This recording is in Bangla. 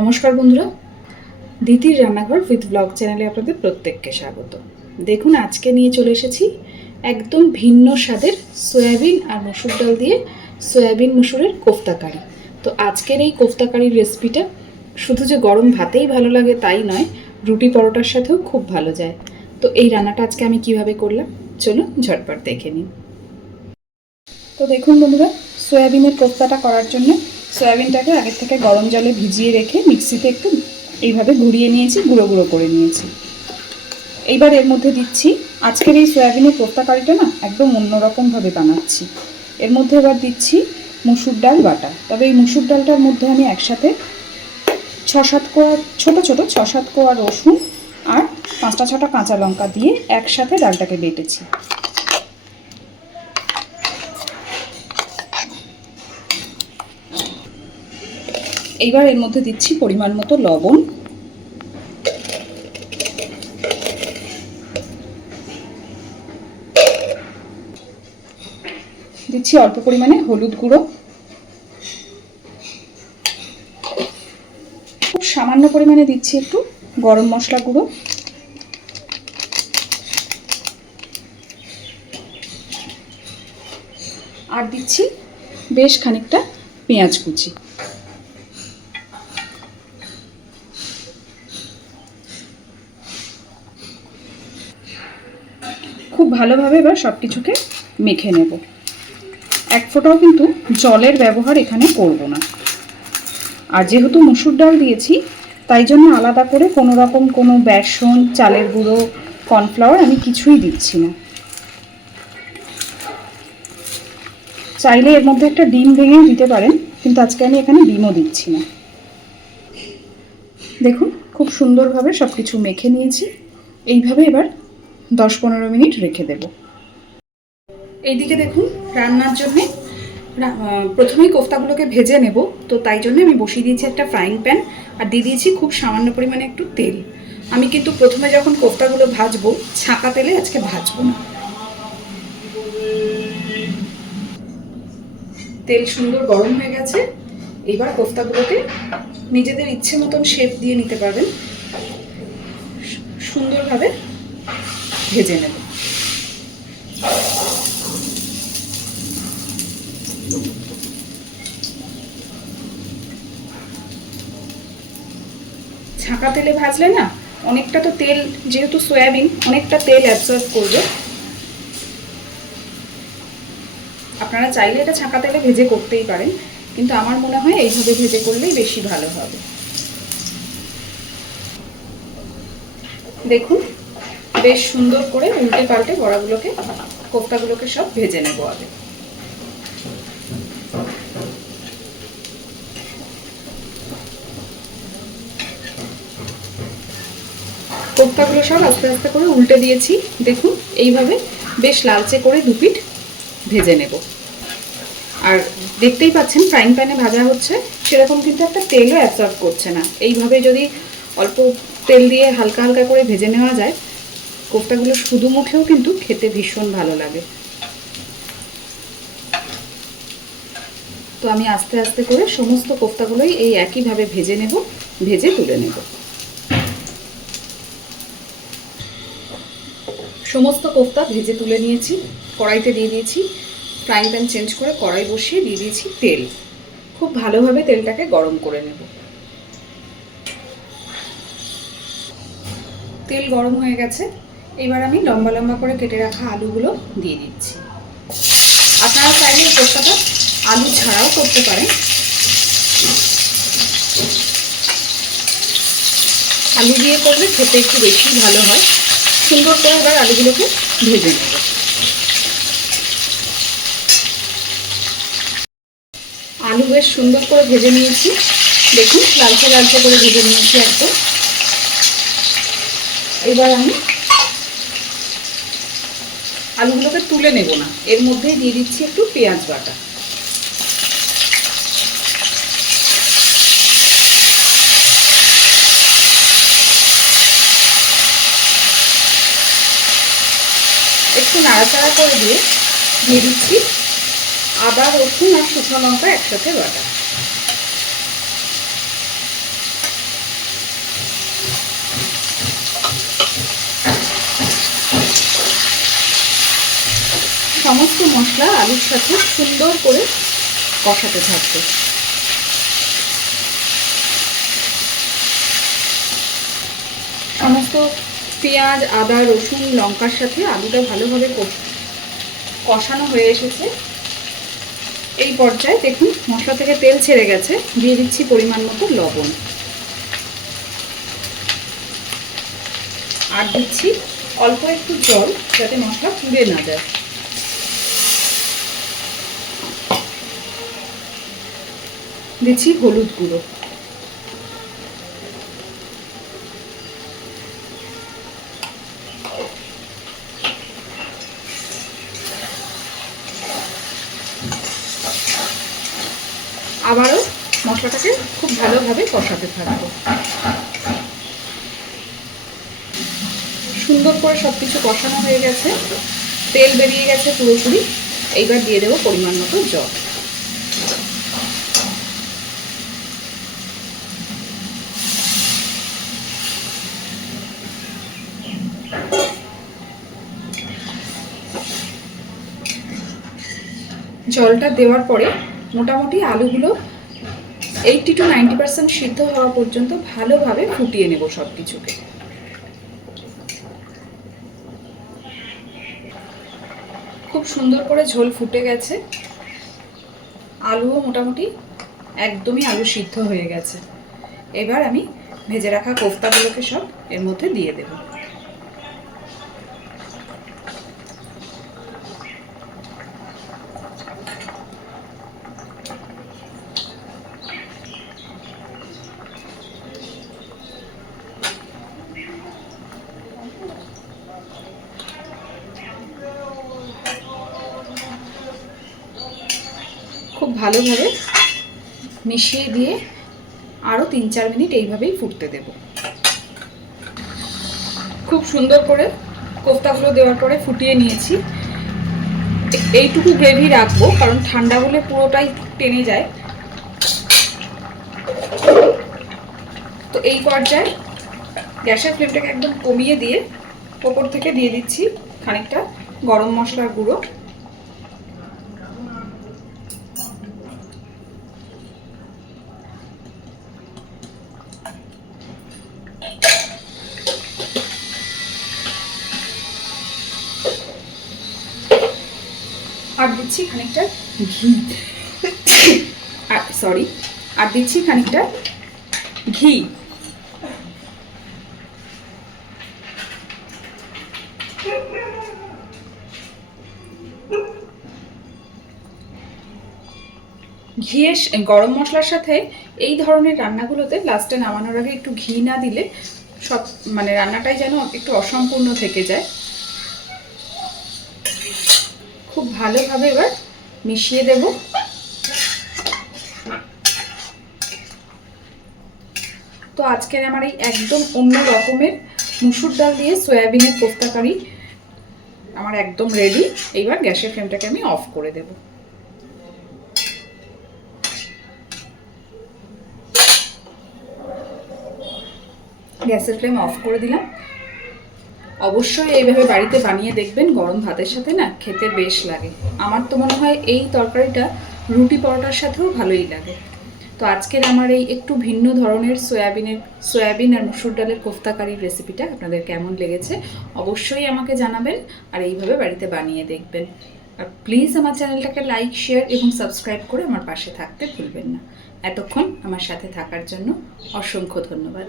নমস্কার বন্ধুরা, দিদির রান্নাঘর উইথ ব্লগ চ্যানেলে আপনাদের প্রত্যেককে স্বাগত। দেখুন, আজকে নিয়ে চলে এসেছি একদম ভিন্ন স্বাদের সয়াবিন আর মসুর ডাল দিয়ে সয়াবিন মসুরের কোফতা কারি। তো আজকের এই কোফতা কারির রেসিপিটা শুধু যে গরম ভাতেই ভালো লাগে তাই নয়, রুটি পরোটার সাথেও খুব ভালো যায়। তো এই রান্নাটা আজকে আমি কিভাবে করলাম চলুন ঝটপট দেখে নিন। তো দেখুন বন্ধুরা, সয়াবিনের কোফতাটা করার জন্য সয়াবিনটাকে আগে থেকে গরম জলে ভিজিয়ে রেখে মিক্সিতে একটু এইভাবে ঘুরিয়ে নিয়েছি, গুঁড়ো গুঁড়ো করে নিয়েছি। এইবার এর মধ্যে দিচ্ছি, আজকের এই সয়াবিনের কোফতা কারিটা না একদম অন্যরকমভাবে বানাচ্ছি। এর মধ্যে এবার দিচ্ছি মুসুর ডাল বাটা। তবে এই মুসুর ডালটার মধ্যে আমি একসাথে 6-7 কোয়া ছোটো ছোটো 6-7 কোয়া রসুন আর 5-6টা কাঁচা লঙ্কা দিয়ে একসাথে ডালটাকে বেটেছি। এইবার এর মধ্যে দিচ্ছি পরিমাণ মতো লবণ, দিচ্ছি অল্প পরিমাণে হলুদ গুঁড়ো, খুব সামান্য পরিমাণে দিচ্ছি একটু গরম মশলা গুঁড়ো, আর দিচ্ছি বেশ খানিকটা পেঁয়াজ কুচি। খুব ভালোভাবে এবার সব কিছুকে মেখে নেব। এক ফোঁটাও কিন্তু জলের ব্যবহার এখানে করব না। আর যেহেতু মসুর ডাল দিয়েছি তাই জন্য আলাদা করে কোনো রকম কোনো বেসন, চালের গুঁড়ো, কর্নফ্লাওয়ার আমি কিছুই দিচ্ছি না। চাইলে এর মধ্যে একটা ডিম ভেঙেও দিতে পারেন, কিন্তু আজকে আমি এখানে ডিমও দিচ্ছি না। দেখুন, খুব সুন্দরভাবে সব কিছু মেখে নিয়েছি। এইভাবে এবার 10-15 মিনিট রেখে দেব। এইদিকে দেখুন, রান্নার জন্যে প্রথমেই কোফতাগুলোকে ভেজে নেব। তো তাই জন্য আমি বসিয়ে দিয়েছি একটা ফ্রাইং প্যান আর দিয়ে দিয়েছি খুব সামান্য পরিমাণে একটু তেল। আমি কিন্তু প্রথমে যখন কোফতাগুলো ভাজবো ছাঁকা তেলে আজকে ভাজবো না। তেল সুন্দর গরম হয়ে গেছে। এবার কোফতাগুলোকে নিজেদের ইচ্ছে মতন শেপ দিয়ে নিতে পারবেন, সুন্দরভাবে ভেজে নেব। ছাঁকা তেলে ভাজলে না অনেকটা তো তেল, যেহেতু সয়াবিন অনেকটা তেল অ্যাবসর্ব করবে। আপনারা চাইলে এটা ছাঁকা তেলে ভেজে করতেই পারেন, কিন্তু আমার মনে হয় এইভাবে ভেজে করলেই বেশি ভালো হবে। দেখুন, বেশ সুন্দর করে উল্টে পাল্টে বড়াগুলোকে, কোফতাগুলোকে সব ভেজে নেব আগে। কোফতাগুলো সব আস্তে আস্তে করে উল্টে দিয়েছি। দেখুন, এইভাবে বেশ লালচে করে দুপিঠ ভেজে নেব। আর দেখতেই পাচ্ছেন ফ্রাইং প্যানে ভাজা হচ্ছে, সেরকম কিন্তু একটা তেলও অ্যাবসর্ব করছে না। এইভাবে যদি অল্প তেল দিয়ে হালকা হালকা করে ভেজে নেওয়া যায়, কোফতাগুলো শুধু মুখেও কিন্তু খেতে ভীষণ ভালো লাগে। তো আমি আস্তে আস্তে করে সমস্ত কোফতাগুলোই এই একইভাবে ভেজে নেব, ভেজে তুলে নেব। সমস্ত কোফতা ভেজে তুলে নিয়েছি, কড়াইতে দিয়ে দিয়েছি। ফ্রাইং প্যান চেঞ্জ করে কড়াই বসিয়ে দিয়ে দিয়েছি তেল। খুব ভালোভাবে তেলটাকে গরম করে নেব। তেল গরম হয়ে গেছে। এবার আমি লম্বা লম্বা করে কেটে রাখা আলুগুলো দিয়ে দিচ্ছি। আপনারা চাইলে এই কোফতাটা আলু ছাড়াও করতে পারেন। আলু দিয়ে করলে খেতে একটু বেশি ভালো হয়। সুন্দর করে এবার আলুগুলোকে ভেজে নেব। আলু বেশ সুন্দর করে ভেজে নিয়েছি। দেখুন, লালচে লালচে করে ভেজে নিয়েছি একদম। এবার আমি আলুগুলোকে তুলে নেব না, এর মধ্যেই দিয়ে দিচ্ছি একটু পেঁয়াজ বাটা। একটু নাড়াচাড়া করে দিয়ে দিচ্ছি আদা, রসুন আর শুকনো লঙ্কা একসাথে বাটা। সমস্ত মশলা আলুর সাথে সুন্দর করে কষাতে থাকবে। সমস্ত পেঁয়াজ, আদা, রসুন, লঙ্কার সাথে আলুটা ভালোভাবে কষানো হয়ে এসেছে। এই পর্যায়ে দেখুন মশলা থেকে তেল ছেড়ে গেছে, দিয়ে দিচ্ছি পরিমাণ মতো লবণ, আর দিচ্ছি অল্প একটু জল যাতে মশলা পুড়ে না যায়। দিচ্ছি হলুদ গুঁড়ো, আবারও মশলাটাকে খুব ভালোভাবে কষাতে থাকবো। সুন্দর করে সব কিছু কষানো হয়ে গেছে, তেল বেরিয়ে গেছে পুরোপুরি। এইবার দিয়ে দেবো পরিমাণ মতো জল। জলটা দেওয়ার পরে মোটামুটি আলুগুলো 80 to 90% সিদ্ধ হওয়া পর্যন্ত ভালোভাবে ফুটিয়ে নেব সব কিছুকে। খুব সুন্দর করে ঝোল ফুটে গেছে, আলুও মোটামুটি একদমই আলু সিদ্ধ হয়ে গেছে। এবার আমি ভেজে রাখা কোফতাগুলোকে সব এর মধ্যে দিয়ে দেব। খুব ভালোভাবে মিশিয়ে দিয়ে আরও 3-4 মিনিট এইভাবেই ফুটতে দেব। খুব সুন্দর করে কোফতাগুলো দেওয়ার পরে ফুটিয়ে নিয়েছি। এইটুকু গ্রেভি রাখবো, কারণ ঠান্ডা হলে পুরোটাই টেনে যায়। তো এই পর্যায়ে গ্যাসের ফ্লেমটাকে একদম কমিয়ে দিয়ে ওপর থেকে দিয়ে দিচ্ছি খানিকটা গরম মশলার গুঁড়ো, আর দিচ্ছি খানিকটা ঘি, আর দিচ্ছি খানিকটা ঘি। ঘিয়ের গরম মশলার সাথে এই ধরনের রান্নাগুলোতে লাস্টে নামানোর আগে একটু ঘি না দিলে সব মানে রান্নাটাই যেন একটু অসম্পূর্ণ থেকে যায়। খুব ভালোভাবে এবার মিশিয়ে দেব। তো আজকের আমার এই একদম অন্য রকমের মুসুর ডাল দিয়ে সয়াবিনের কোফতা কারি আমার একদম রেডি। এইবার গ্যাসের ফ্লেমটাকে আমি অফ করে দেব। গ্যাসের ফ্লেম অফ করে দিলাম। অবশ্যই এইভাবে বাড়িতে বানিয়ে দেখবেন, গরম ভাতের সাথে না খেতে বেশ লাগে। আমার তো মনে হয় এই তরকারিটা রুটি পরোটার সাথেও ভালোই লাগে। তো আজকের আমার এই একটু ভিন্ন ধরনের সয়াবিন আর মসুর ডালের কোফতা কারির রেসিপিটা আপনাদের কেমন লেগেছে অবশ্যই আমাকে জানাবেন, আর এইভাবে বাড়িতে বানিয়ে দেখবেন। আর প্লিজ আমার চ্যানেলটাকে লাইক, শেয়ার এবং সাবস্ক্রাইব করে আমার পাশে থাকতে ভুলবেন না। এতক্ষণ আমার সাথে থাকার জন্য অসংখ্য ধন্যবাদ।